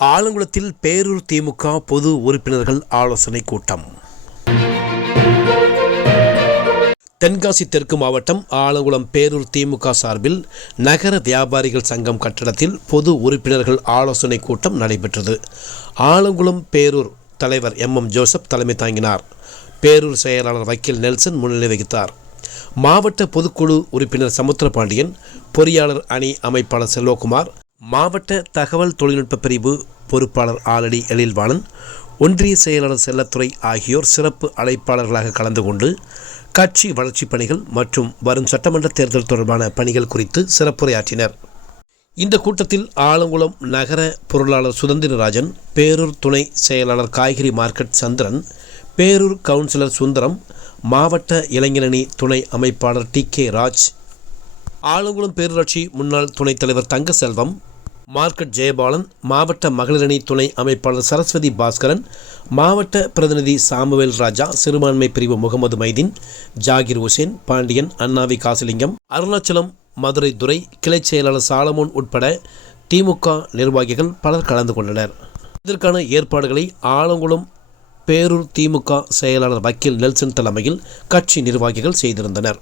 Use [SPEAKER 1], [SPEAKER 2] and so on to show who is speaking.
[SPEAKER 1] ஆலங்குளத்தில் பேரூர் திமுக பொது உறுப்பினர்கள் ஆலோசனை கூட்டம். தென்காசி தெற்கு மாவட்டம் ஆலங்குளம் பேரூர் திமுக சார்பில் நகர வியாபாரிகள் சங்கம் கட்டடத்தில் பொது உறுப்பினர்கள் ஆலோசனை கூட்டம் நடைபெற்றது. ஆலங்குளம் பேரூர் தலைவர் எம். எம். ஜோசப் தலைமை தாங்கினார். பேரூர் செயலாளர் வக்கீல் நெல்சன் முன்னிலை வகித்தார். மாவட்ட பொதுக்குழு உறுப்பினர் சமுத்திரபாண்டியன் பொறியாளர் அணி அமைப்பாளர் செல்வகுமார் மாவட்ட தகவல் தொழில்நுட்ப பிரிவு பொறுப்பாளர் ஆலடி எழில்வாணன் ஒன்றிய செயலாளர் செல்லத்துறை ஆகியோர் சிறப்பு அழைப்பாளர்களாக கலந்து கொண்டு கட்சி வளர்ச்சிப் பணிகள் மற்றும் வரும் சட்டமன்ற தேர்தல் தொடர்பான பணிகள் குறித்து சிறப்புரையாற்றினர். இந்த கூட்டத்தில் ஆலங்குளம் நகர பொருளாளர் சுதந்திரராஜன் பேரூர் துணை செயலாளர் காய்கறி மார்க்கெட் சந்திரன் பேரூர் கவுன்சிலர் சுந்தரம் மாவட்ட இளைஞரணி துணை அமைப்பாளர் டி கே ராஜ் ஆலங்குளம் பேரூராட்சி முன்னாள் துணைத் தலைவர் தங்கசெல்வம் மார்க்கெட் ஜெயபாலன் மாவட்ட மகளிரணி துணை அமைப்பாளர் சரஸ்வதி பாஸ்கரன் மாவட்ட பிரதிநிதி சாமுவேல் ராஜா சிறுபான்மை பிரிவு முகமது மைதீன் ஜாகிர் ஹுசேன் பாண்டியன் அண்ணாவி காசிலிங்கம் அருணாச்சலம் மதுரை துறை கிளைச் செயலாளர் சாலமோன் உட்பட திமுக நிர்வாகிகள் பலர் கலந்து கொண்டனர். இதற்கான ஏற்பாடுகளை ஆலங்குளம் பேரூர் திமுக செயலாளர் வக்கீல் நெல்சன் தலைமையில் கட்சி நிர்வாகிகள் செய்திருந்தனர்.